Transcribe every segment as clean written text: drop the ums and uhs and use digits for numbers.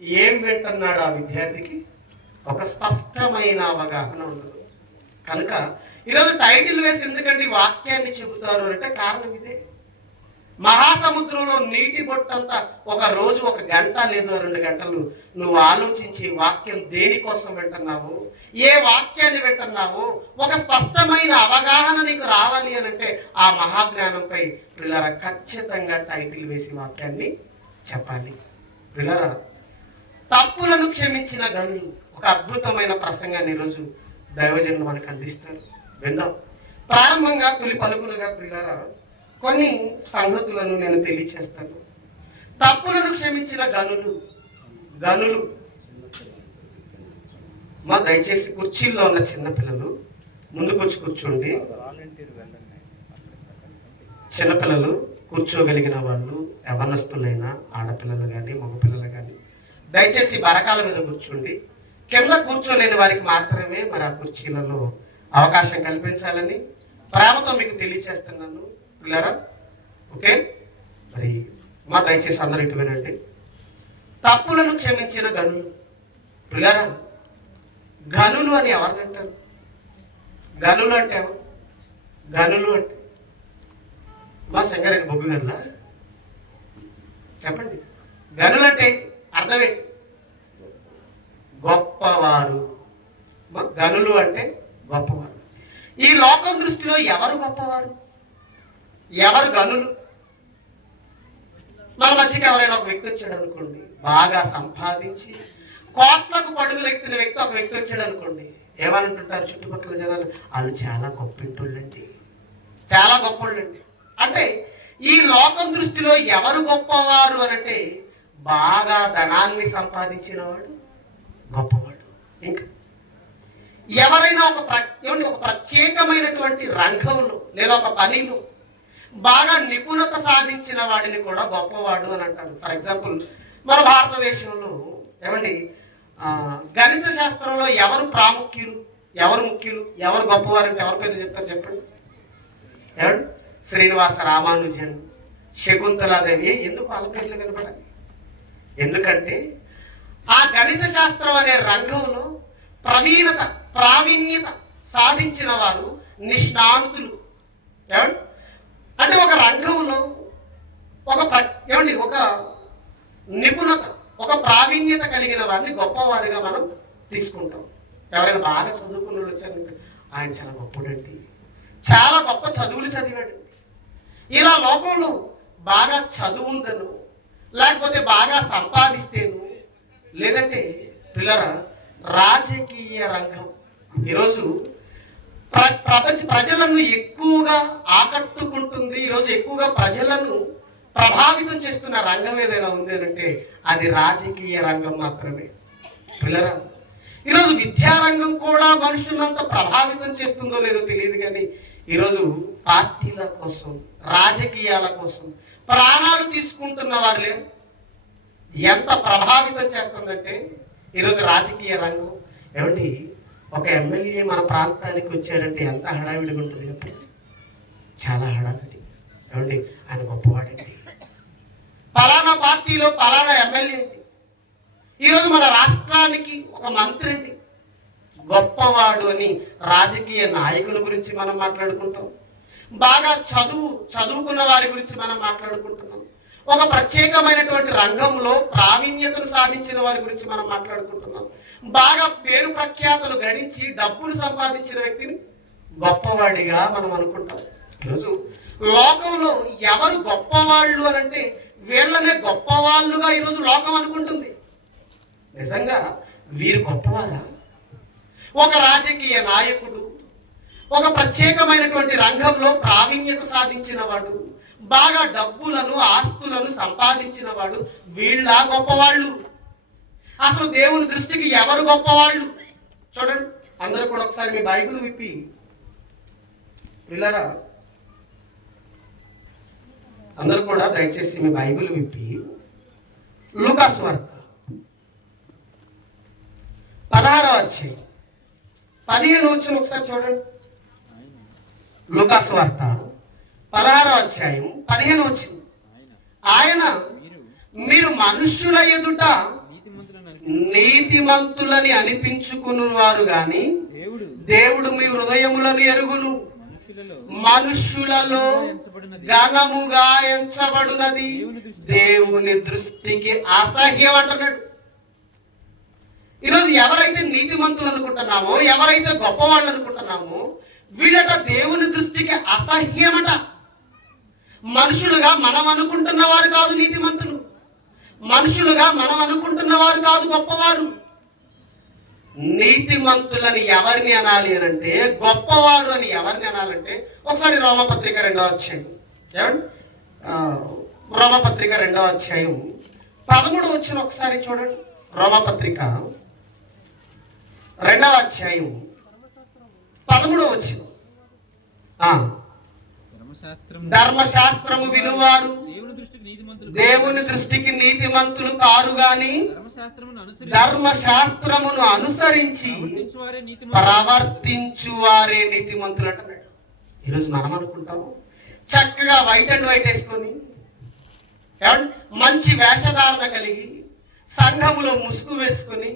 ఏం వింటున్నాడు ఆ విద్యార్థికి? ఒక స్పష్టమైన అవగాహన ఉండదు. కనుక ఈరోజు టైటిల్ వేసి ఎందుకంటే ఈ వాక్యాన్ని చెబుతారు అంటే కారణం ఇదే. మహాసముద్రంలో నీటి బొట్టంతా ఒక రోజు 1 గంట లేదు 2 గంటలు నువ్వు ఆలోచించి వాక్యం దేనికోసం వింటున్నావు, ఏ వాక్యాన్ని వింటున్నావు, ఒక స్పష్టమైన అవగాహన నీకు రావాలి అని అంటే ఆ మహాజ్ఞానంపై పిల్లరా ఖచ్చితంగా టైటిల్ వేసి వాక్యాన్ని చెప్పాలి. పిల్లరా, తప్పులను క్షమించిన గనులు ఒక అద్భుతమైన ప్రసంగాన్ని ఈరోజు దైవజనులు మనకు అందిస్తారు. విందాం. ప్రారంభంగా తొలి పలుకులుగా పిల్లరా కొన్ని సంగతులను నేను తెలియచేస్తాను. తప్పులను క్షమించిన గనులు మా దయచేసి కుర్చీల్లో ఉన్న చిన్నపిల్లలు ముందుకొచ్చి కూర్చోండి. చిన్నపిల్లలు కూర్చోగలిగిన వాళ్ళు, యవనస్తులైనా ఆడపిల్లలు కానీ మగపిల్లలు కానీ దయచేసి బరకాల మీద కూర్చోండి. కింద కూర్చోలేని వారికి మాత్రమే మరి ఆ కుర్చీలలో అవకాశం కల్పించాలని ప్రేమతో మీకు తెలియచేస్తున్నాను పిల్లరా. ఓకే, మరి మా దయచేసి అందరూ ఇటు వినండి. తప్పులను క్షమించిన గనులు. పిల్లరా, గనులు అని ఎవరిని అంటారు? గనులు అంటే ఎవరు? గనులు అంటే మా సంగారెడ్డి బొగ్గు గనులా? చెప్పండి. గనులు అంటే అర్థమేంటి? గొప్పవారు. గనులు అంటే గొప్పవారు. ఈ లోకం దృష్టిలో ఎవరు గొప్పవారు, ఎవరు గనులు? మన మధ్యకి ఎవరైనా ఒక వ్యక్తి వచ్చాడు అనుకోండి, బాగా సంపాదించి కోట్లకు పడుగులు ఎక్కిన వ్యక్తి ఒక వ్యక్తి వచ్చాడు అనుకోండి, ఏమనుకుంటారు చుట్టుపక్కల జనాలు? వాళ్ళు చాలా గొప్పింటోళ్ళండి, చాలా గొప్పోళ్ళండి. అంటే ఈ లోకం దృష్టిలో ఎవరు గొప్పవారు అనంటే బాగా ధనాన్ని సంపాదించిన వాడు గొప్పవాడు. ఇంకా ఎవరైనా ఒక ప్రత్యేకమైనటువంటి రంగంలో లేదా ఒక పనిలో బాగా నిపుణత సాధించిన వాడిని కూడా గొప్పవాడు అని అంటారు. ఫర్ ఎగ్జాంపుల్ మన భారతదేశంలో ఏమండి గణిత శాస్త్రంలో ఎవరు ప్రాముఖ్యులు, ఎవరు ముఖ్యులు, ఎవరు గొప్పవారు అంటే ఎవరి పేరు చెప్తారు చెప్పండి? ఏమండి? శ్రీనివాస రామానుజన్, శకుంతలాదేవి. ఎందుకు వాళ్ళ పేర్లు కనపడాలి? ఎందుకంటే ఆ గణిత శాస్త్రం అనే రంగంలో ప్రావీణ్యత సాధించిన వారు నిష్ణాతులు. ఏమండి? అంటే ఒక రంగంలో ఒక నిపుణత, ఒక ప్రావీణ్యత కలిగిన వారిని గొప్పవారిగా మనం తీసుకుంటాం. ఎవరైనా బాగా చదువుకున్న వాళ్ళు వచ్చారంటే ఆయన చాలా గొప్పడండి, చాలా గొప్ప చదువులు చదివాడు. ఇలా లోకంలో బాగా చదువు ఉందను, లేకపోతే బాగా సంపాదిస్తేను, లేదంటే పిల్లరా రాజకీయ రంగం ఈరోజు ప్రజలను ఎక్కువగా ఆకట్టుకుంటుంది. ఈరోజు ఎక్కువగా ప్రజలను ప్రభావితం చేస్తున్న రంగం ఏదైనా ఉంది అంటే అది రాజకీయ రంగం మాత్రమే. పిల్లరా, ఈరోజు విద్యారంగం కూడా మనుషులంతా ప్రభావితం చేస్తుందో లేదో తెలియదు, కానీ ఈరోజు పార్టీల కోసం, రాజకీయాల కోసం ప్రాణాలు తీసుకుంటున్న వారు లేరు. ఎంత ప్రభావితం చేస్తుందంటే ఈరోజు రాజకీయ రంగం. ఏమండి, ఒక ఎమ్మెల్యే మన ప్రాంతానికి వచ్చాడంటే ఎంత హడావిడిగా ఉంటుంది చెప్పండి? చాలా హడావిడి. ఏమండి, ఆయన గొప్పవాడండి, పలానా పార్టీలో పలానా ఎమ్మెల్యే అండి, ఈరోజు మన రాష్ట్రానికి ఒక మంత్రి అండి, గొప్పవాడు అని రాజకీయ నాయకుల గురించి మనం మాట్లాడుకుంటాం. బాగా చదువుకున్న వారి గురించి మనం మాట్లాడుకుంటున్నాం. ఒక ప్రత్యేకమైనటువంటి రంగంలో ప్రావీణ్యతను సాధించిన వారి గురించి మనం మాట్లాడుకుంటున్నాం. బాగా పేరు ప్రఖ్యాతులు గడించి డబ్బులు సంపాదించిన వ్యక్తిని గొప్పవాడిగా మనం అనుకుంటాం. ఈరోజు లోకంలో ఎవరు గొప్పవాళ్ళు అని అంటే వీళ్ళనే గొప్పవాళ్ళుగా ఈరోజు లోకం అనుకుంటుంది. నిజంగా వీరు గొప్పవారా? ఒక రాజకీయ నాయకుడు, ఒక ప్రత్యేకమైనటువంటి రంగంలో ప్రావీణ్యత సాధించిన వాడు, బాగా డబ్బులను ఆస్తులను సంపాదించిన వాడు, వీళ్ళ గొప్పవాళ్ళు? అసలు దేవుని దృష్టికి ఎవరు గొప్పవాళ్ళు? చూడండి, అందరూ కూడా ఒకసారి మీ బైబిల్ విప్పి పిల్లరా, అందరూ కూడా దయచేసి మీ బైబిల్ విప్పి లూకా సువార్త 16వ అధ్యాయం 15 వచనం ఒకసారి చూడండి. లూకా సువార్త 16వ అధ్యాయం 15 వచనం. ఆయన మీరు మనుష్యుల ఎదుట నీతిమంతులని అనిపించుకుని వారు గాని దేవుడు మీ హృదయములను ఎరుగును. మనుష్యులలో ఘనముగా ఎంచబడినది దేవుని దృష్టికి అసహ్యం అంటున్నాడు. ఈరోజు ఎవరైతే నీతిమంతులు అనుకుంటున్నామో, ఎవరైతే గొప్పవాళ్ళు అనుకుంటున్నామో, వీళ్ళట దేవుని దృష్టికి అసహ్యమట. మనుషులుగా మనం అనుకుంటున్న వారు కాదు నీతిమంతులు, మనుషులుగా మనం అనుకుంటున్న వారు కాదు గొప్పవారు. నీతిమంతులని ఎవరిని అనాలి అని అంటే, గొప్పవారు అని ఎవరిని అనాలంటే, ఒకసారి రోమపత్రిక 2వ అధ్యాయం, రోమపత్రిక 2వ అధ్యాయం 13 వచ్చిన ఒకసారి చూడండి. రోమపత్రిక 2వ అధ్యాయం 13 వచ్చిన. ధర్మశాస్త్రము వినువారు దేవుని దృష్టికి నీతిమంతులు కారు గాని ధర్మశాస్త్రమును అనుసరించి ప్రవర్తించువారే నీతిమంతులు అంటున్నాడు. ఈరోజు మనం అనుకుంటాము చక్కగా వైట్ అండ్ వైట్ వేసుకొని, మంచి వేషధారణ కలిగి, సంఘములో ముసుగు వేసుకొని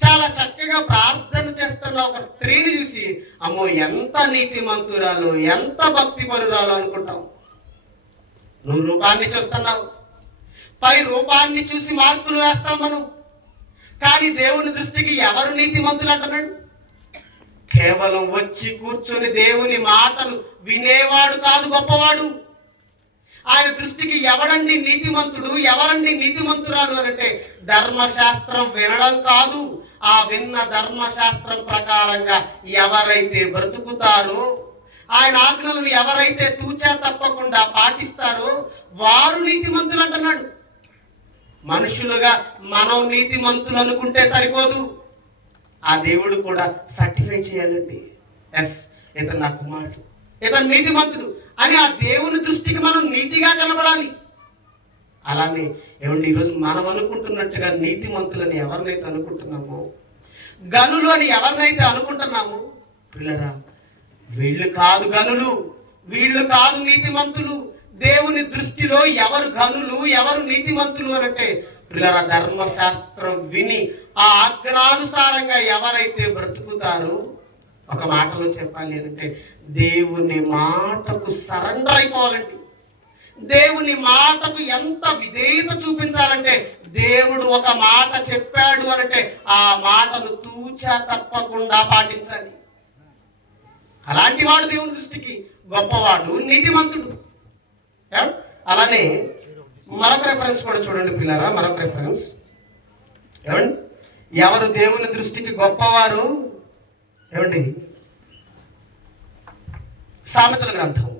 చాలా చక్కగా ప్రార్థన చేస్తున్న ఒక స్త్రీని చూసి అమ్మో ఎంత నీతిమంతురాలు, ఎంత భక్తి పరురాలు అనుకుంటాం. నువ్వు రూపాన్ని చూస్తున్నావు, పై రూపాన్ని చూసి మార్కులు వేస్తాం మనం. కానీ దేవుని దృష్టికి ఎవరు నీతిమంతులు అంటున్నాడు? కేవలం వచ్చి కూర్చొని దేవుని మాటలు వినేవాడు కాదు గొప్పవాడు. ఆయన దృష్టికి ఎవరండి నీతిమంతుడు, ఎవరండి నీతిమంతురాలు అంటే ధర్మశాస్త్రం వినడం కాదు, ఆ విన్న ధర్మశాస్త్రం ప్రకారంగా ఎవరైతే బ్రతుకుతారో, ఆయన ఆజ్ఞలను ఎవరైతే తూచా తప్పకుండా పాటిస్తారో వారు నీతిమంతులు అంటున్నాడు. మనుషులుగా మనం నీతిమంతులు అనుకుంటే సరిపోదు, ఆ దేవుడు కూడా సర్టిఫై చేయాలండి. ఎస్, ఇతను నా కుమారుడు, ఇతను నీతిమంతుడు అని ఆ దేవుని దృష్టికి మనం నీతిగా కనబడాలి. అలానే ఏమండి, ఈరోజు మనం అనుకుంటున్నట్టుగా నీతిమంతులని ఎవరినైతే అనుకుంటున్నామో, గనులు అని ఎవరినైతే అనుకుంటున్నామో, పిల్లరా వీళ్ళు కాదు గనులు, వీళ్ళు కాదు నీతిమంతులు. దేవుని దృష్టిలో ఎవరు గనులు, ఎవరు నీతిమంతులు అంటే పిల్లరా ధర్మశాస్త్రం విని ఆ ఆజ్ఞానుసారంగా ఎవరైతే బ్రతుకుతారో, ఒక మాటలో చెప్పాలి అంటే దేవుని మాటకు సరెండర్ అయిపోవాలండి. దేవుని మాటకు ఎంత విధేయత చూపించాలంటే, దేవుడు ఒక మాట చెప్పాడు అనంటే ఆ మాటను తూచా తప్పకుండా పాటించాలి. అలాంటి వాడు దేవుని దృష్టికి గొప్పవాడు, నీతిమంతుడు. అలానే మరొక రెఫరెన్స్ కూడా చూడండి పిల్లరా, మరొక రెఫరెన్స్. ఏమండి, ఎవరు దేవుని దృష్టికి గొప్పవారు? ఏమండి, సామెతల గ్రంథం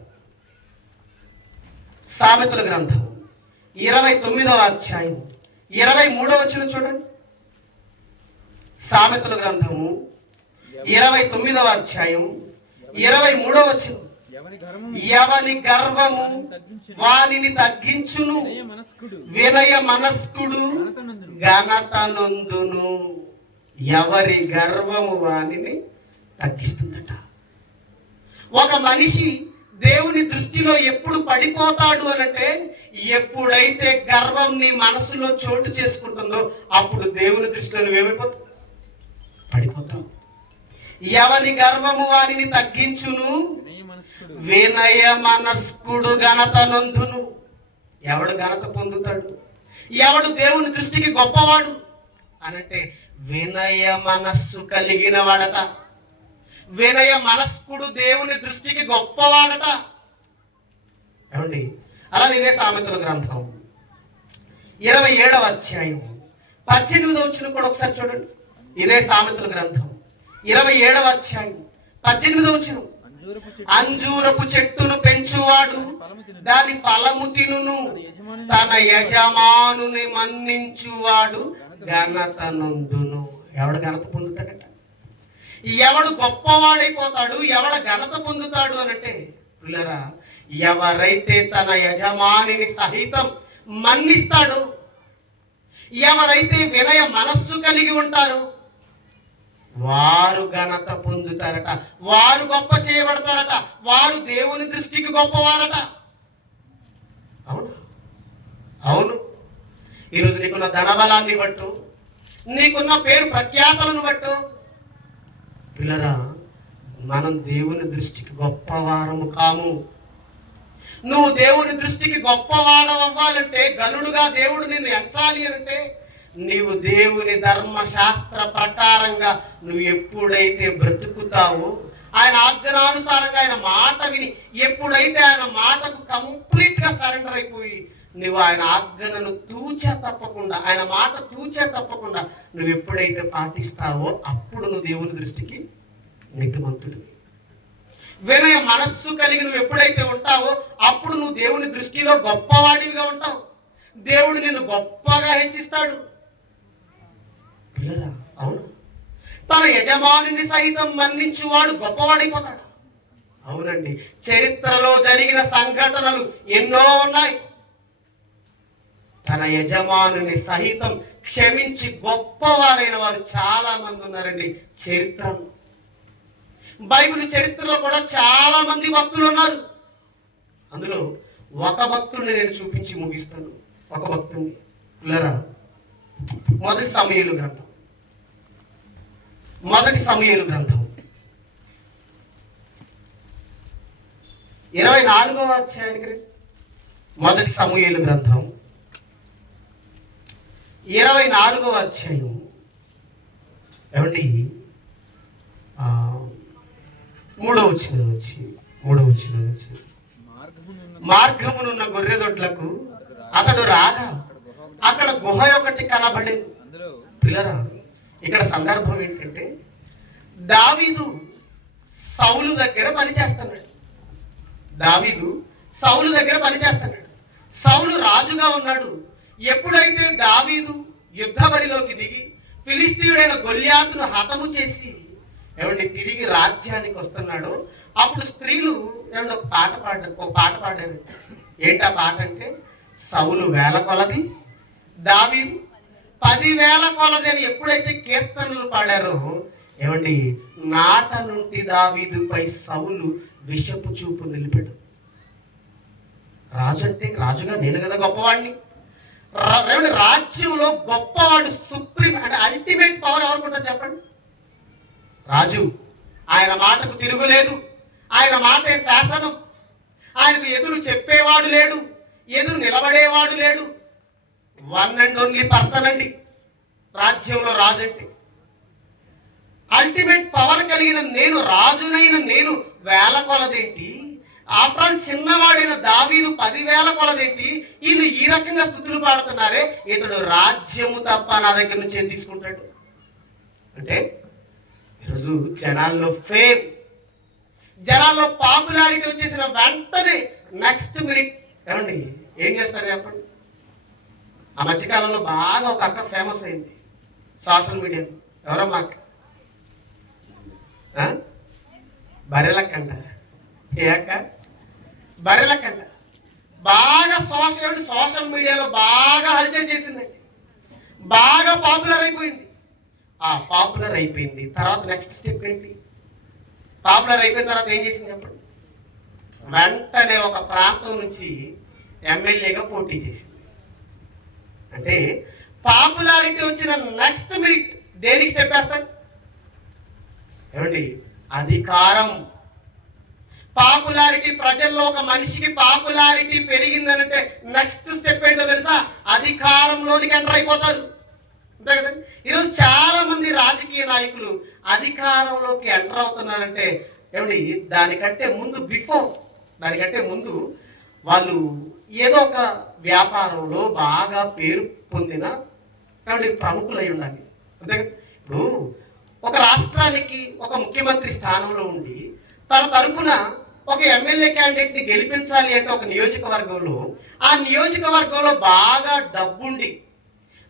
29వ అధ్యాయం 23వ వచనం చూడండి. సామెతల గ్రంథము 29వ అధ్యాయం 23వ వచనం. ఎవని గర్వము వానిని తగ్గించును, వినయ మనస్కుడు ఘనత నొందును. ఎవరి గర్వము వానిని తగ్గిస్తుందట. ఒక మనిషి దేవుని దృష్టిలో ఎప్పుడు పడిపోతాడు అనంటే, ఎప్పుడైతే గర్వం నీ మనసులో చోటు చేసుకుంటుందో అప్పుడు దేవుని దృష్టిలో నువ్వేమైపోతావు? పడిపోతావు. ఎవని గర్వము వారిని తగ్గించును, వినయ మనస్కుడు ఘనత నొందును. ఎవడు ఘనత పొందుతాడు? ఎవడు దేవుని దృష్టికి గొప్పవాడు అనంటే వినయ మనస్సు కలిగిన వాడట. వినయ మనస్కుడు దేవుని దృష్టికి గొప్పవాడట. ఏమండి, అలా ఇదే సామెతల గ్రంథం 27వ అధ్యాయం 18వ వచనం కూడా ఒకసారి చూడండి. ఇదే సామెతల గ్రంథం 27వ అధ్యాయం 18వ వచనం. అంజూరపు చెట్టును పెంచువాడు దాని ఫలము తినును, తన యజమానుని మన్నించువాడు ఘనత నొందును. ఎవడు ఘనత పొందుతాడట? ఎవడు గొప్పవాడైపోతాడు, ఎవడ ఘనత పొందుతాడు అనంటే పిల్లరా, ఎవరైతే తన యజమానిని సహితం మన్నిస్తాడో, ఎవరైతే వినయ మనస్సు కలిగి ఉంటారో వారు ఘనత పొందుతారట, వారు గొప్ప చేయబడతారట, వారు దేవుని దృష్టికి గొప్పవారట. అవును అవును. ఈరోజు నీకున్న ధనబలాన్ని బట్టు, నీకున్న పేరు ప్రఖ్యాతలను బట్టు. పిల్లరా, మనం దేవుని దృష్టికి గొప్పవారము కాము. నువ్వు దేవుని దృష్టికి గొప్పవాడవ్వాలంటే, గనుడుగా దేవుడు నిన్ను ఎంచాలి అంటే, నీవు దేవుని ధర్మశాస్త్ర ప్రకారంగా నువ్వు ఎప్పుడైతే బ్రతుకుతావో, ఆయన ఆజ్ఞానుసారంగా ఆయన మాట విని, ఎప్పుడైతే ఆయన మాటకు కంప్లీట్గా సరెండర్ అయిపోయి నువ్వు ఆయన ఆజ్ఞలను తూచే తప్పకుండా, ఆయన మాట తూచే తప్పకుండా నువ్వు ఎప్పుడైతే పాటిస్తావో, అప్పుడు నువ్వు దేవుని దృష్టికి నీతిమంతుడివి. వినయ మనస్సు కలిగి నువ్వు ఎప్పుడైతే ఉంటావో, అప్పుడు నువ్వు దేవుని దృష్టిలో గొప్పవాడివిగా ఉంటావు. దేవుడు నిన్ను గొప్పగా హెచ్చిస్తాడు. పిల్లరా, అవును, తన యజమానిని సైతం మన్నించువాడు గొప్పవాడైపోతాడు. అవునండి, చరిత్రలో జరిగిన సంఘటనలు ఎన్నో ఉన్నాయి. తన యజమానుని సహితం క్షమించి గొప్పవారైన వారు చాలా మంది ఉన్నారండి చరిత్రలో. బైబిల్ చరిత్రలో కూడా చాలా మంది భక్తులు ఉన్నారు. అందులో ఒక భక్తుడిని నేను చూపించి ముగిస్తాను. ఒక భక్తుడిని. పిల్లరా, మొదటి సమూయేలు గ్రంథం 24వ అధ్యాయానికి. మొదటి సమూయేలు గ్రంథం 24వ అధ్యాయం. ఏమండి, 3వ వచనం నుంచి మార్గమునున్న గొర్రెదొడ్లకు అతడు రాగా అక్కడ గుహ ఒకటి కనబడింది. పిల్లరా, ఇక్కడ సందర్భం ఏంటంటే, దావీదు సౌలు దగ్గర పనిచేస్తున్నాడు. సౌలు రాజుగా ఉన్నాడు. ఎప్పుడైతే దావీదు యుద్ధ బరిలోకి దిగి ఫిలిస్తీయుడైన గొల్యాతును హతము చేసి తిరిగి రాజ్యానికి వస్తున్నాడు, అప్పుడు స్త్రీలు ఒక పాట పాడారు. ఏంటా పాట అంటే, సౌలు 1000 కొలది, దావీదు 10,000 కొలది అని ఎప్పుడైతే కీర్తనలు పాడారో, నాట నుండి దావీదుపై సౌలు విషపు చూపు నిలిపాడు. రాజు అంటే, రాజుగా నేను కదా గొప్పవాడిని. రాజ్యంలో గొప్పవాడు, సుప్రీం అంటే అల్టిమేట్ పవర్ ఎవరుకుంటా చెప్పండి? రాజు. ఆయన మాటకు తిరుగులేదు. ఆయన మాటే శాసనం. ఆయనకు ఎదురు చెప్పేవాడు లేడు, ఎదురు నిలబడేవాడు లేడు. 1 and only పర్సన్ అండి రాజ్యంలో రాజు అంటే. అల్టిమేట్ పవర్ కలిగిన నేను, రాజునైన నేను 1000 కొలదేంటి, ఆఫ్రాన్ చిన్నవాడైన దావీదు 10,000 కొలదేంటి? వీళ్ళు ఈ రకంగా స్తుతులు పాడుతున్నారే, ఇతడు రాజ్యము తప్ప నా దగ్గర నుంచి ఏం తీసుకుంటాడు అంటే, ఈరోజు జనాల్లో ఫేమ్, జనాల్లో పాపులారిటీ వచ్చేసిన వెంటనే నెక్స్ట్ మినిట్ ఏం చేస్తారు చెప్పండి? ఆ మధ్యకాలంలో బాగా ఒక అక్క ఫేమస్ అయింది సోషల్ మీడియాలో. ఎవరమ్మా అక్క? బర్రెలక్కంట. ఏ అక్క? బర్రెలక్కంట. బాగా సోషల్ మీడియాలో బాగా హల్చల్ చేసిందండి. బాగా పాపులర్ అయిపోయింది. పాపులర్ అయిపోయింది తర్వాత నెక్స్ట్ స్టెప్ ఏంటి? పాపులర్ అయిపోయిన తర్వాత ఏం చేసింది చెప్పండి? వెంటనే ఒక ప్రాంతం నుంచి ఎమ్మెల్యేగా పోటీ చేసింది. అంటే పాపులారిటీ వచ్చిన నెక్స్ట్ మినిట్ దేనికి స్టెప్ వేస్తారు? అధికారం. పాపులారిటీ, ప్రజల్లో ఒక మనిషికి పాపులారిటీ పెరిగిందనంటే నెక్స్ట్ స్టెప్ ఏంటో తెలుసా? అధికారంలోనికి ఎంటర్ అయిపోతారు. అంతే కదండి. ఈరోజు చాలా మంది రాజకీయ నాయకులు అధికారంలోకి ఎంటర్ అవుతున్నారంటే దానికంటే ముందు వాళ్ళు ఏదో ఒక వ్యాపారంలో బాగా పేరు పొందిన ప్రముఖులై ఉండాలి. అంతే. ఇప్పుడు ఒక రాష్ట్రానికి ఒక ముఖ్యమంత్రి స్థానంలో ఉండి తన తరపున ఒక ఎమ్మెల్యే క్యాండిడేట్ని గెలిపించాలి అంటే ఒక నియోజకవర్గంలో, ఆ నియోజకవర్గంలో బాగా డబ్బుండి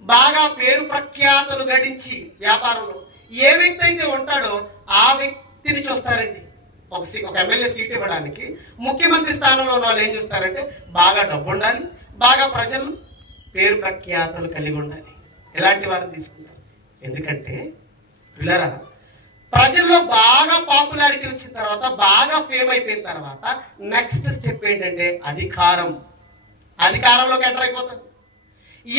బాగా పేరు ప్రఖ్యాతలు గడించి వ్యాపారంలో ఏ వ్యక్తి అయితే ఉంటాడో ఆ వ్యక్తిని చూస్తారండి. ఒక ఎమ్మెల్యే సీట్ ఇవ్వడానికి ముఖ్యమంత్రి స్థానంలో ఉన్న వాళ్ళు ఏం చూస్తారంటే బాగా డబ్బు ఉండాలి, బాగా ప్రజలు పేరు ప్రఖ్యాతలు కలిగి ఉండాలి. ఇలాంటి వారిని తీసుకుంటారు. ఎందుకంటే పిల్లరా, ప్రజల్లో బాగా పాపులారిటీ వచ్చిన తర్వాత, బాగా ఫేమ్ అయిపోయిన తర్వాత నెక్స్ట్ స్టెప్ ఏంటంటే అధికారంలోకి ఎంటర్ అయిపోతారు.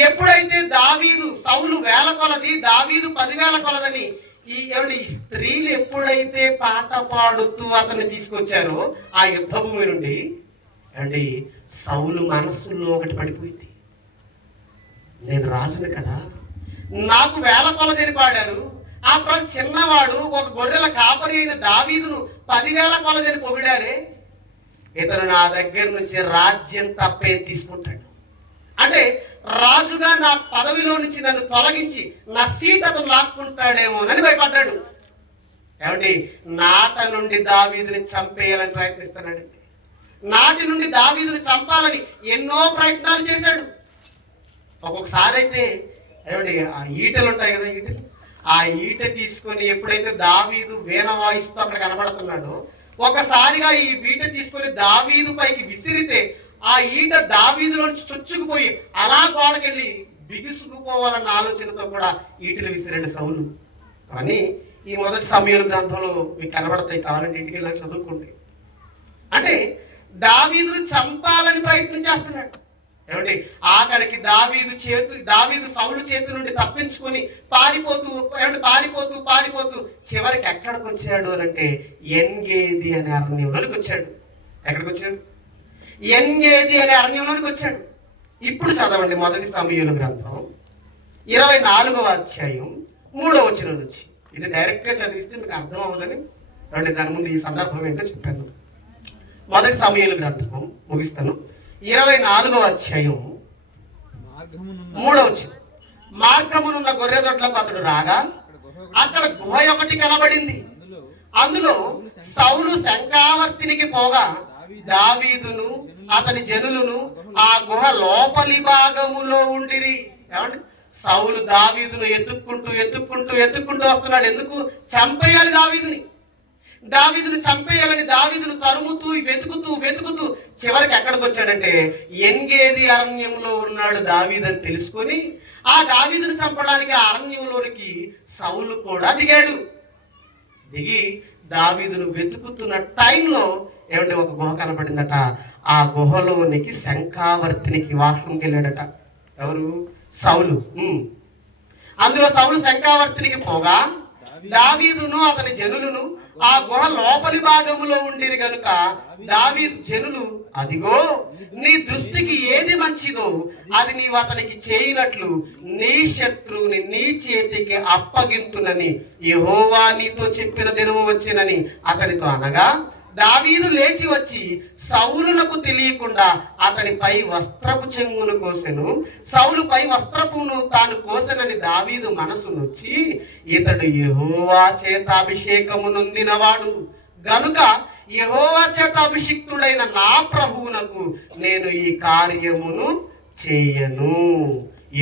ఎప్పుడైతే దావీదు సౌలు వేల కొలది, దావీదు 10,000 కొలదని ఈ స్త్రీలు ఎప్పుడైతే పాట పాడుతూ అతన్ని తీసుకొచ్చారో ఆ యుద్ధ భూమి నుండి అండి, సౌలు మనస్సులో ఒకటి పడిపోయింది. నేను రాజుని కదా, నాకు వేల కొలదని పాడారు. ఆఫ్టర్ చిన్నవాడు ఒక గొర్రెల కాపరి అయిన దావీదును 10,000 కొలదని పొగిడారే, ఇతను నా దగ్గర నుంచి రాజ్యం తప్పే తీసుకుంటాడు. అంటే రాజుగా నా పదవిలో నుంచి నన్ను తొలగించి నా సీట్ అతను లాక్కుంటాడేమోనని భయపడ్డాడు. ఏమండి, నాట నుండి దావీదుని చంపేయాలని ప్రయత్నిస్తున్నాడండి. నాటి నుండి దావీదుని చంపాలని ఎన్నో ప్రయత్నాలు చేశాడు. ఒక్కొక్కసారి అయితే ఏమండి, ఆ ఈటెలు ఉంటాయి కదా, ఈటెలు, ఆ ఈటె తీసుకొని ఎప్పుడైతే దావీదు వీణ వాయిస్తూ అక్కడ కనబడుతున్నాడో, ఒకసారిగా ఈ ఈటె తీసుకొని దావీదు పైకి విసిరితే ఆ ఈట దావీదులోంచి చొచ్చుకుపోయి అలా గోడకెళ్ళి బిగుసుకుపోవాలన్న ఆలోచనతో కూడా ఈటలు విసిరాడు సౌలు. కానీ ఈ మొదటి సమూయేలు గ్రంథంలో మీకు కనబడతాయి, కావాలంటే ఇంటికి వెళ్ళి చదువుకోండి. అంటే దావీదును చంపాలని ప్రయత్నం చేస్తున్నాడు. ఏమండి, ఆఖరికి దావీదు సౌలు చేతి నుండి తప్పించుకొని పారిపోతూ చివరికి ఎక్కడికి వచ్చాడు అని అంటే ఎన్గేది అనే అరణ్యంలోనికి వచ్చాడు. ఎక్కడికి వచ్చాడు? ఎన్గేది అనే అరణ్యంలోనికి వచ్చాడు. ఇప్పుడు చదవండి మొదటి సమూయేలు గ్రంథం 24వ అధ్యాయం 3వ వచనం నుంచి. ఇది డైరెక్ట్ గా చదివిస్తే మీకు అర్థం అవ్వదని రండి, దాని ముందు ఈ సందర్భం ఏంటో చెప్పాను. మొదటి సమూయేలు గ్రంథం ముగిస్తాను. 24వ అధ్యాయం 3వ వచనం. మార్గమునున్న గొర్రె దొడ్లకు అతడు రాగా అక్కడ గుహ ఒకటి కనబడింది. అందులో సౌలు శంఖావర్తినికి పోగా దావీదును అతని జనులను ఆ గుహ లోపలి భాగములో ఉండిరి. ఏమండి, సౌలు దావీదును ఎత్తుక్కుంటూ వస్తున్నాడు. ఎందుకు? చంపేయాలి దావీదును చంపేయాలని దావీదును తరుముతూ వెతుకుతూ చివరికి ఎక్కడికి వచ్చాడంటే ఎన్గేది అరణ్యంలో ఉన్నాడు దావీదు అని తెలుసుకొని ఆ దావీదును చంపడానికి ఆ అరణ్యంలోనికి సౌలు కూడా దిగాడు. దిగి దావీదును వెతుకుతున్న టైంలో ఏమంటే ఒక గుహ కనబడిందట. ఆ గుహలోనికి శంఖావర్తినికి వాష్రూమ్కి వెళ్ళాడట. ఎవరు? సౌలు. అందులో సౌలు శంఖావర్తినికి పోగా దావీదును అతని జనులను ఆ గుహ లోపలి భాగములో ఉండిరి గనుక దావీదు జనులు, అదిగో నీ దృష్టికి ఏది మంచిదో అది నీవు అతనికి చేయనట్లు నీ శత్రువుని నీ చేతికి అప్పగింతునని యెహోవా నీతో చెప్పిన దినము వచ్చినని అతనితో అనగా, దావీదు లేచి వచ్చి సౌలునకు తెలియకుండా అతని పై వస్త్రపు చెంగును కోసెను. సౌలు పై వస్త్రపును తాను కోసెనని దావీదు మనసు నొచ్చి, ఇతడు యెహోవా చేత అభిషేకము నొందినవాడు గనుక యెహోవా చేత అభిషిక్తుడైన నా ప్రభువునకు నేను ఈ కార్యమును చేయను.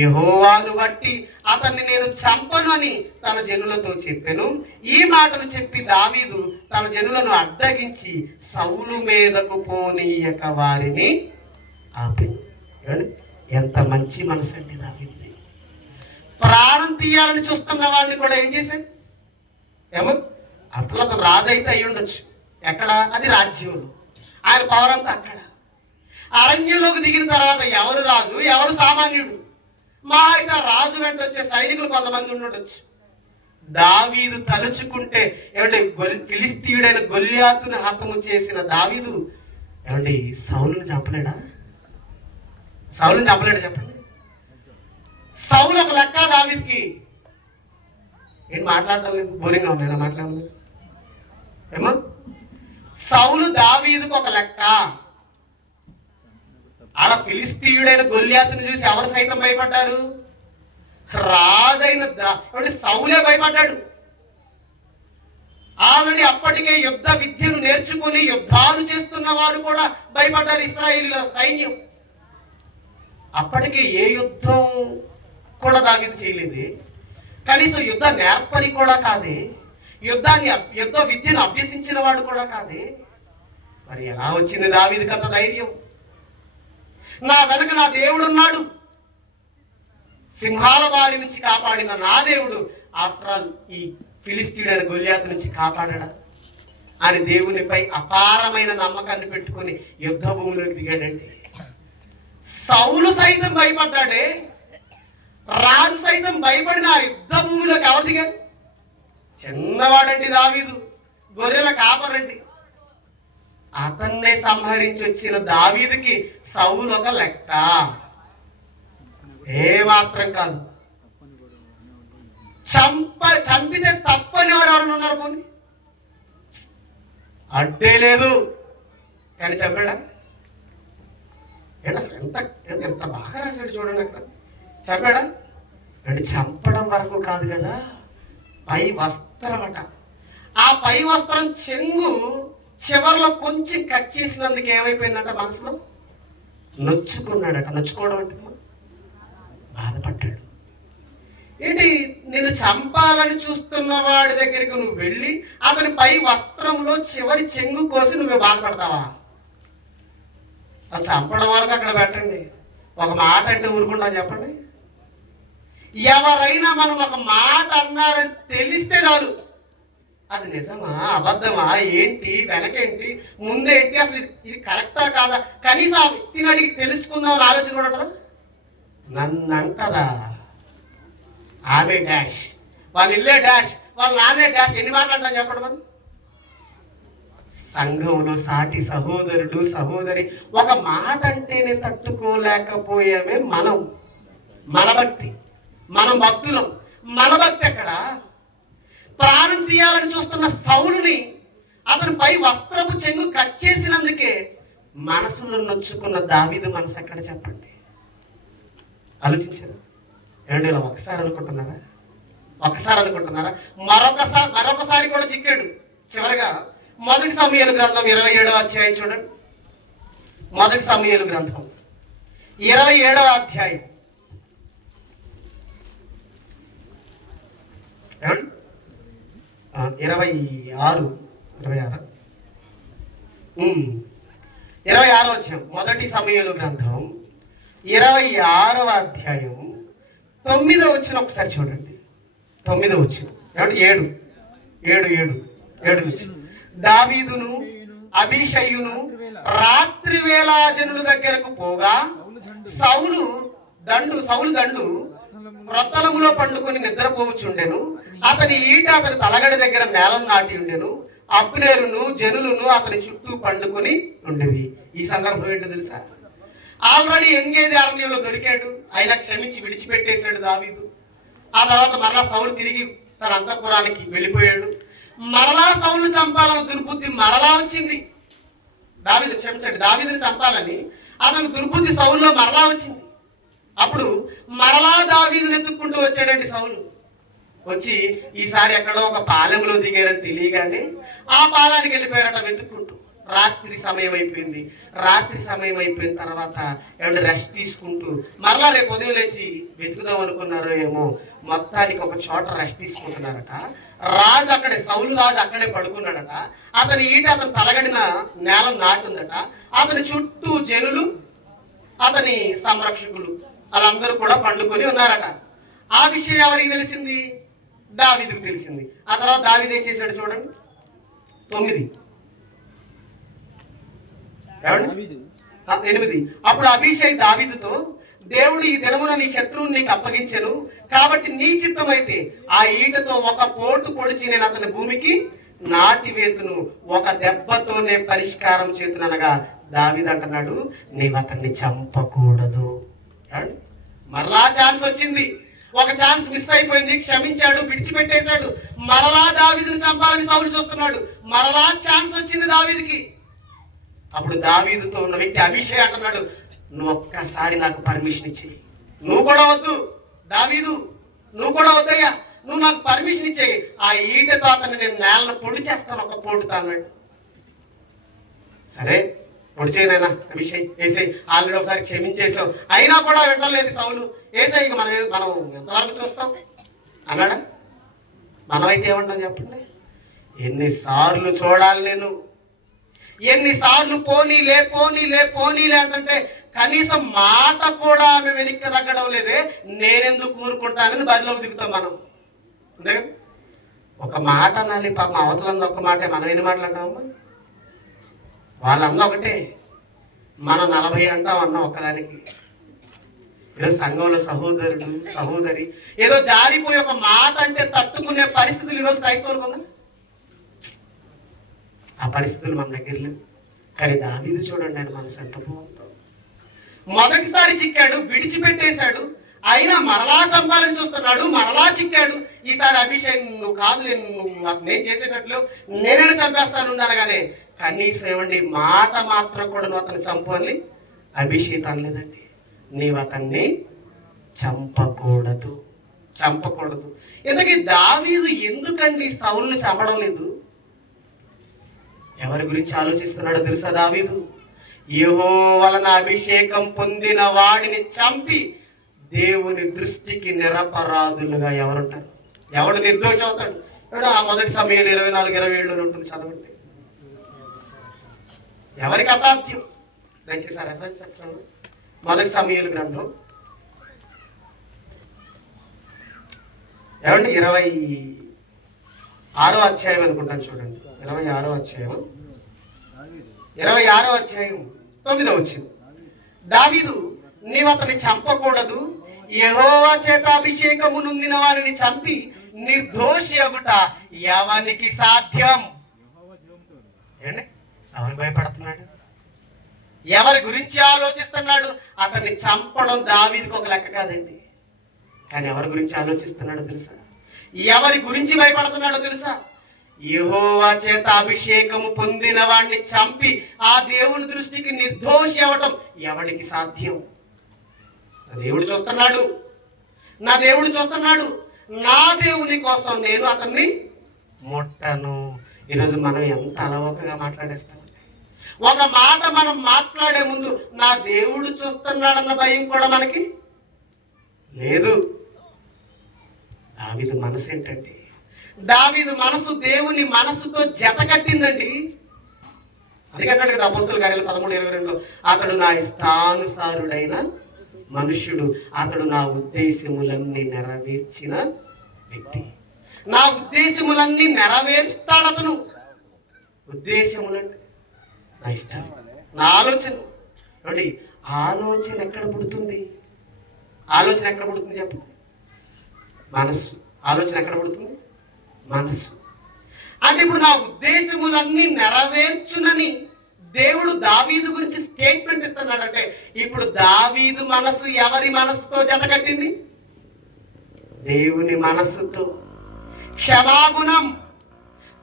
యెహోవాను బట్టి అతన్ని నేను చంపను అని తన జనులతో చెప్పెను. ఈ మాటలు చెప్పి దావీదు తన జనులను అడ్డగించి సౌలు మీదకు పోనీయక వారిని ఆపెను. ఎంత మంచి మనసు అండి దావీదుది. ప్రాణం తీయాలని చూస్తున్న వాడిని కూడా ఏం చేశాడు? ఏమో అట్లా అతను రాజు అయితే అయి ఉండొచ్చు. ఎక్కడ? అది రాజ్యంలో. ఆయన పవర్ అంతా అక్కడ. అరణ్యంలోకి దిగిన తర్వాత ఎవరు రాజు, ఎవరు సామాన్యుడు? మా అయితే రాజు వెంట వచ్చే సైనికులు కొంతమంది ఉండొచ్చు. దావీదు తలుచుకుంటే ఏమంటే ఫిలిస్తీయుడైన గొల్యాతుని హతము చేసిన దావీదు ఏమండి సౌలుని చంపలేడా? చెప్పండి. సౌలు ఒక లెక్క దావీదుకి. ఏం మాట్లాడటం లేదు, బోరింగ్గా ఉన్నాయా మాట్లాడలేదు? ఏమో సౌలు దావీదుకు ఒక లెక్క. ఆడ ఫిలిస్తీయుడైన గొల్యాతుని చూసి ఎవరు సైతం భయపడ్డారు? రాజైన సౌలే భయపడ్డాడు. ఆల్రెడీ అప్పటికే యుద్ధ విద్యను నేర్చుకుని యుద్ధాలు చేస్తున్న వారు కూడా భయపడ్డారు. ఇశ్రాయేలీల సైన్యం అప్పటికే ఏ యుద్ధం కూడా దావీదు చేయలేదు. కనీసం యుద్ధ నేర్పని కూడా కాదే, యుద్ధ విద్యను అభ్యసించిన వాడు కూడా కాదే. మరి ఎలా వచ్చింది దావీదుకి అంత ధైర్యం? నా వెనక నా దేవుడున్నాడు, సింహాల బారి నుంచి కాపాడిన నా దేవుడు ఆఫ్టర్ ఆల్ ఈ ఫిలిస్తీయుడైన గొల్యాతు నుంచి కాపాడా అని దేవునిపై అపారమైన నమ్మకాన్ని పెట్టుకుని యుద్ధ భూమిలోకి దిగాడండి. సౌలు సైతం భయపడ్డాడే. రాజు సైతం భయపడిన ఆ యుద్ధ భూమిలోకి ఎవరు దిగారు? చిన్నవాడండి దావీదు, గొర్రెల కాపరండి. అతన్నే సంహరించి వచ్చిన దావీదుకి సౌలు ఒక లెక్క, ఏమాత్రం కాదు. చంపితే తప్పని వారు ఎవరైనా ఉన్నారు? పోనీ అడ్డే లేదు, కానీ చంపాడా? అసలు ఎంత బాగా రాశాడు చూడండి. అక్కడ చంపాడా అంటే చంపడం వరకు కాదు కదా, పై వస్త్రం అట. ఆ పై వస్త్రం చెంగు చివరిలో కొంచెం కట్ చేసినందుకు ఏమైపోయిందంట, మనసులో నొచ్చుకున్నాడట. నొచ్చుకోవడం అంటే బాధపడ్డాడు. ఏంటి, నేను చంపాలని చూస్తున్న వాడి దగ్గరికి నువ్వు వెళ్ళి అతని పై వస్త్రంలో చివరి చెంగు కోసి నువ్వే బాధపడతావా? అది చంపడం వరకు అక్కడ పెట్టండి. ఒక మాట అంటే ఊరుకుంటాం చెప్పండి. ఎవరైనా మనం ఒక మాట అన్నారని తెలిస్తే చాలు, అది నిజమా అబద్ధమా ఏంటి వెనకేంటి ముందేంటి అసలు ఇది కరెక్టా కాదా కనీసం ఆ వ్యక్తిని అడిగి తెలుసుకుందామని ఆలోచన కూడా ఉంటుందా? నన్ను అంటదా, ఆమె డాష్, వాళ్ళ ఇల్లే డాష్, వాళ్ళ నాన్నే డాష్, ఎన్ని మాటలు అంటాం చెప్పండి. మనం సంఘంలో సాటి సహోదరుడు సహోదరి ఒక మాట అంటేనే తట్టుకోలేకపోయామే మనం. మన భక్తి, మనం భక్తులం. మన భక్తి ఎక్కడ? ప్రాణం తీయాలని చూస్తున్న సౌలుని అతని పై వస్త్రపు చెంగు కట్ చేసినందుకే మనసులో నొచ్చుకున్న దావీదు మనసు ఎక్కడ చెప్పండి? ఆలోచించారు ఏమండి? ఇలా ఒకసారి అనుకుంటున్నారా? మరొకసారి కూడా చిక్కాడు. చివరిగా మొదటి సమూయేలు గ్రంథం 27వ అధ్యాయం చూడండి. మొదటి సమూయేలు గ్రంథం 27వ అధ్యాయం. 26వ అధ్యాయం. మొదటి సమూయేలు గ్రంథం 26వ అధ్యాయం 9వ వచనం ఒకసారి చూడండి. 9వ వచనం ఏమంటే 7 నుంచి. దావీదును అబీషయును రాత్రి వేళ జనుల దగ్గరకు పోగా సౌలు దండు రొత్తలములో పండుకొని నిద్రపోవచ్చుండెను. అతని ఈట అతని తలగడి దగ్గర నేలను నాటి ఉండెను. అబ్నేరును జనులను అతని చుట్టూ పండుకొని ఉండేవి. ఈ సందర్భం ఏంటో తెలుసా? ఆల్రెడీ ఎంగేది అరణ్యంలో దొరికాడు, అయినా క్షమించి విడిచిపెట్టేశాడు దావీదు. ఆ తర్వాత మరలా సౌలు తిరిగి తన అంతఃపురానికి వెళ్ళిపోయాడు. మరలా సౌలు చంపాలని దుర్బుద్ధి మరలా వచ్చింది. దావీదుని చంపాలని అతను దుర్బుద్ధి సౌలులో మరలా వచ్చింది. అప్పుడు మరలా దావీదుని ఎత్తుక్కుంటూ వచ్చాడండి సౌలు. వచ్చి ఈసారి ఎక్కడో ఒక పాలెంలో దిగారని తెలియగానే ఆ పాలానికి వెళ్ళిపోయారట వెతుక్కుంటూ. రాత్రి సమయం అయిపోయింది. రాత్రి సమయం అయిపోయిన తర్వాత ఏమంటే రెస్ట్ తీసుకుంటూ మరలా రేపు ఉదయం లేచి వెతుకుదాం అనుకున్నారో ఏమో, మొత్తానికి ఒక చోట రెస్ట్ తీసుకుంటున్నారట. రాజు అక్కడే, సౌలు రాజు అక్కడే పడుకున్నాడట. అతని ఈట అతను తలగడిన నేల నాటుందట. అతని చుట్టూ జనులు, అతని సంరక్షకులు వాళ్ళందరూ కూడా పండుకొని ఉన్నారట. ఆ విషయం ఎవరికి తెలిసింది? దావీదుకు తెలిసింది. ఆ తర్వాత దావీదు ఏం చేశాడు చూడండి. 8. అప్పుడు అభిషేక్ దావీదుతో, దేవుడు ఈ దినమున నీ శత్రువుని నీకు అప్పగించెను, కాబట్టి నీ చిత్తమైతే ఆ ఈటతో ఒక పోటు పొడిచి నేను అతని భూమికి నాటివేతును, ఒక దెబ్బతోనే పరిష్కారం చేతుననగా దావీదు అంటున్నాడు, నీవు అతన్ని చంపకూడదు. మరలా ఛాన్స్ వచ్చింది. ఒక ఛాన్స్ మిస్ అయిపోయింది. క్షమించాడు, విడిచిపెట్టేశాడు. మరలా దావీదుని చంపాలని సౌలు చూస్తున్నాడు. మరలా ఛాన్స్ వచ్చింది దావీదుకి. అప్పుడు దావీదుతో ఉన్న వ్యక్తి అభిషేక్ అంటున్నాడు, నువ్వు ఒక్కసారి నాకు పర్మిషన్ ఇచ్చి, నువ్వు కూడా వద్దు దావీదు, నువ్వు కూడా వద్దయ్యా, నువ్వు నాకు పర్మిషన్ ఇచ్చేయి, ఆ ఈటతో అతన్ని నేను నేలను పొడి చేస్తాను, ఒక పోటుతా అన్నాడు. సరే పొడి చేయనైనా అభిషేక్, ఏసై ఆల్రెడీ ఒకసారి క్షమించేసావు, అయినా కూడా వింటలేదు సౌలు. ఏసై మనం ఎంతవరకు చూస్తాం అన్నాడా? మనమైతే ఏమంటాం చెప్పండి? ఎన్నిసార్లు చూడాలి నేను, ఎన్నిసార్లు పోనీలే పోనీలే పోనీలే అంటే కనీసం మాట కూడా ఆమె వెనక్కి తగ్గడం లేదే, నేనెందుకు కూరుకుంటానని బరిలోకి దిగుతాం మనం. అంతే కదా? ఒక మాట అనాలి పాపం, అవతలంది ఒక్క మాటే, మనం ఎన్ని మాటలు అంటామమ్మా? వాళ్ళన్న ఒకటే, మనం 40 అంటాం అన్న ఒక్కదానికి. ఈరోజు సంఘంలో సహోదరుడు సహోదరి ఏదో జారిపోయి ఒక మాట అంటే తట్టుకునే పరిస్థితులు ఈరోజు క్రైస్తవులకు ఉందా? ఆ పరిస్థితులు మన దగ్గర లేవు. కానీ దావీదు చూడండి, ఆయన మనసు ఎంత బాగుందో. మొదటిసారి చిక్కాడు, విడిచిపెట్టేశాడు, అయినా మరలా చంపాలని చూస్తున్నాడు, మరలా చిక్కాడు. ఈసారి అభిషేక్ నువ్వు కాదు, నేను చేసేటట్లు నేనే చంపేస్తాను అనగానే కనీసం ఏమండి మాట మాత్రం కూడా నువ్వు అతన్ని చంపు అని అభిషేక్ అనలేదండి. నీవు అతన్ని చంపకూడదు. ఎందుకు దావీదు ఎందుకండి సౌలుని చంపడం లేదు? ఎవరి గురించి ఆలోచిస్తున్నాడో తెలుసా దావీదు? యెహోవా వలన అభిషేకం పొందిన వాడిని చంపి దేవుని దృష్టికి నిరపరాధులుగా ఎవరుంటారు? ఎవడు నిర్దోషి అవుతాడు? ఆ మొదటి సమయంలో 24-27 ఉంటుంది, చదవండి. ఎవరికి అసాధ్యం? దయచేసి రెఫరెన్స్ చెప్తాను. మొదటి సమయాల గ్రంథం ఏమంటే 26వ అధ్యాయం అనుకుంటాను, చూడండి. 26వ అధ్యాయం 9వ వచనం. దావీదు, నీవు అతన్ని చంపకూడదు, యెహోవా చేత అభిషేకము నొందిన వారిని చంపి నిర్దోషి అగుట ఎవనికి సాధ్యం? ఎవరు భయపడుతున్నాడు? ఎవరి గురించి ఆలోచిస్తున్నాడు? అతన్ని చంపడం దావీదుకు ఒక లెక్క కాదండి. కానీ ఎవరి గురించి ఆలోచిస్తున్నాడో తెలుసా? ఎవరి గురించి భయపడుతున్నాడో తెలుసా? యెహోవా చేత అభిషేకము పొందిన వాడిని చంపి ఆ దేవుని దృష్టికి నిర్దోషి అవ్వటం ఎవరికి సాధ్యం? నా దేవుడు చూస్తున్నాడు. నా దేవుని కోసం నేను అతన్ని ముట్టను. ఈరోజు మనం ఎంత అలవోకగా మాట్లాడేస్తాం. ఒక మాట మనం మాట్లాడే ముందు నా దేవుడు చూస్తున్నాడన్న భయం కూడా మనకి లేదు. దావీదు మనసు ఏంటండి? దావీదు మనసు దేవుని మనసుతో జత కట్టిందండి. అందుకంటే అపోస్తలుల కార్యాలు 13:22 అతడు నా ఇష్టానుసారుడైన మనుష్యుడు, అతడు నా ఉద్దేశములన్నీ నెరవేర్చిన వ్యక్తి. నా ఉద్దేశములన్నీ నెరవేరుస్తాడు అతను. ఉద్దేశములండి నా ఇష్టం, నా ఆలోచన. ನೋಡಿ, ఆలోచన ఎక్కడ పుడుతుంది? చెప్పు. మనసు. ఆలోచన ఎక్కడ పుడుతుంది? మనసు. అంటే ఇప్పుడు నా ఉద్దేశములన్నీ నెరవేర్చునని దేవుడు దావీదు గురించి స్టేట్మెంట్ ఇస్తున్నాడంటే ఇప్పుడు దావీదు మనసు ఎవరి మనసుతో జతకట్టింది? దేవుని మనస్సుతో. క్షమాగుణం,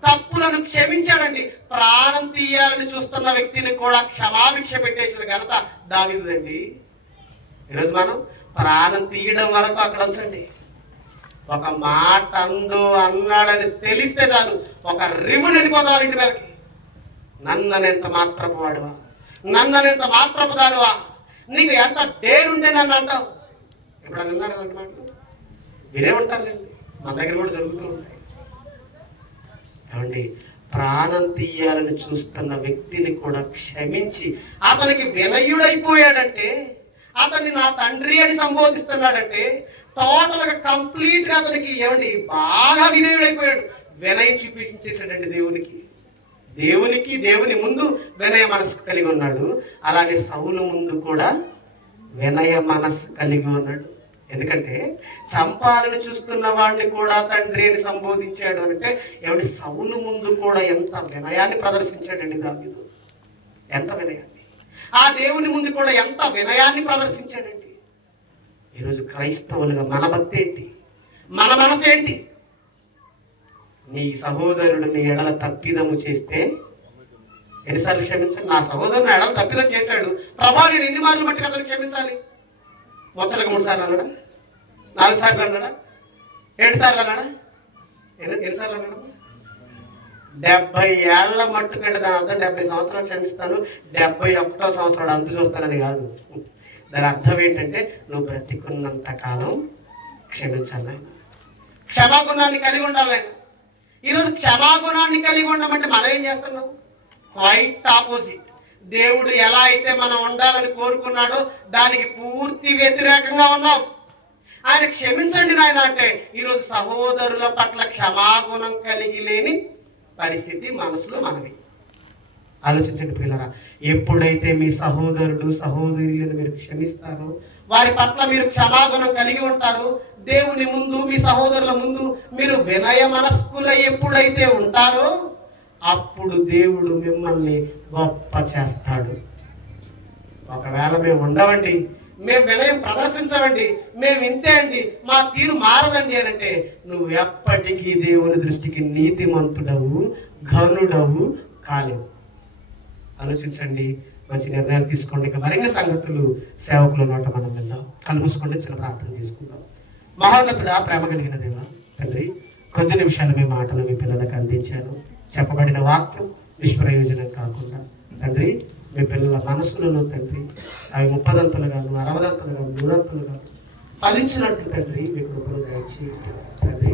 తప్పులను క్షమించాడండి. ప్రాణం తీయాలని చూస్తున్న వ్యక్తిని కూడా క్షమాభిక్ష పెట్టేసిన ఘనత దావీదుదండి. ఈరోజు మనం ప్రాణం తీయడం వరకు అక్కడ ఉంచండి. ఒక మాట అన్నాడని తెలిస్తే చాలు ఒక రివ్వు నిండిపోతావు ఇంటి మీదకి. నన్ననెంత మాత్రపు వాడువా, నన్ననెంత మాత్రపు దాడువా, నీకు ఎంత డేరుంటే నన్ను అంటావు. ఇప్పుడు విన్నారు అలాంటి మాటలు వినే ఉంటారులేండి, మన దగ్గర కూడా జరుగుతూ ఉంటాయి. ఏమండి, ప్రాణం తీయాలని చూస్తున్న వ్యక్తిని కూడా క్షమించి అతనికి వినయుడైపోయాడంటే, అతన్ని నా తండ్రి అని సంబోధిస్తున్నాడంటే, టోటల్గా కంప్లీట్గా అతనికి ఏమండి బాగా వినయుడైపోయాడు. వినయం చూపించేసాడండి దేవుని ముందు వినయ మనసు కలిగి ఉన్నాడు. అలాగే సౌలు ముందు కూడా వినయ మనసు కలిగి ఉన్నాడు. ఎందుకంటే చంపాలని చూస్తున్న వాడిని కూడా తండ్రి అని సంబోధించాడు అంటే ఏమంటే సౌలు ముందు కూడా ఎంత వినయాన్ని ప్రదర్శించాడండి దావీదు. ఎంత వినయాన్ని! ఆ దేవుని ముందు కూడా ఎంత వినయాన్ని ప్రదర్శించాడండి. ఈరోజు క్రైస్తవులుగా మన భక్తి ఏంటి? మన మనసు ఏంటి? నీ సహోదరుడు నీ ఎడల తప్పిదము చేస్తే ఎన్నిసార్లు క్షమించాలి? నా సహోదరుని ఎడల తప్పిదం చేశాడు ప్రభా, నేను ఎన్ని మార్లు బట్టి అతను క్షమించాలి? మొత్తలకు 3 సార్లు అన్నాడా? 4 సార్లు అన్నాడా? 7 సార్లు అన్నాడా? ఎన్నిసార్లు అన్నాడు? 70 ఏళ్ల మట్టుకంటే దాని అర్థం 70 సంవత్సరాలు క్షమిస్తాను, 71వ సంవత్సరాలు అంతు చూస్తానని కాదు. దాని అర్థం ఏంటంటే నువ్వు బ్రతికున్నంత కాలం క్షమించాలి. క్షమాగుణాన్ని కలిగి ఉండాలి. ఈరోజు క్షమాగుణాన్ని కలిగి ఉండమంటే మనం ఏం చేస్తున్నాం? Quite opposite. దేవుడు ఎలా అయితే మనం ఉండాలని కోరుకున్నాడో దానికి పూర్తి వ్యతిరేకంగా ఉన్నాం. ఆయన క్షమించండి నాయన అంటే ఈరోజు సహోదరుల పట్ల క్షమాగుణం కలిగి లేని పరిస్థితి మనసులో మనవి. ఆలోచించండి పిల్లరా, ఎప్పుడైతే మీ సహోదరుడు సహోదరులను మీరు క్షమిస్తారో వారి పట్ల మీరు క్షమాగుణం కలిగి ఉంటారు. దేవుని ముందు, మీ సహోదరుల ముందు మీరు వినయ మనస్కుల ఎప్పుడైతే ఉంటారో అప్పుడు దేవుడు మిమ్మల్ని గొప్ప చేస్తాడు. ఒకవేళ మేము ఉండవండి, మేము వినయం ప్రదర్శించవండి, మేము ఇంతే అండి, మా తీరు మారదండి అని అంటే నువ్వు ఎప్పటికీ దేవుని దృష్టికి నీతిమంతుడవు, ఘనుడవు కాలేవు. ఆలోచించండి, మంచి నిర్ణయాలు తీసుకోండి. ఇక మరిన్ని సంగతులు సేవకుల నోట మనం విందాం. కళ్ళు మూసుకోండి, చిన్న ప్రార్థన తీసుకుందాం. మహోన్నతుడా, ప్రేమ కలిగిన దేవా తండ్రి, కొద్ది నిమిషాలు మీ మాటలు మీ పిల్లలకు అందించాను. చెప్పబడిన వాక్యం నిష్ప్రయోజనం కాకుండా తండ్రి మీ పిల్లల మనసులలో తండ్రి అవి 30దంతలుగాను 60దంతలుగాను 100దంతలుగాను ఫలించినట్టు తండ్రి మీ కృపను దయచేయండి తండ్రి.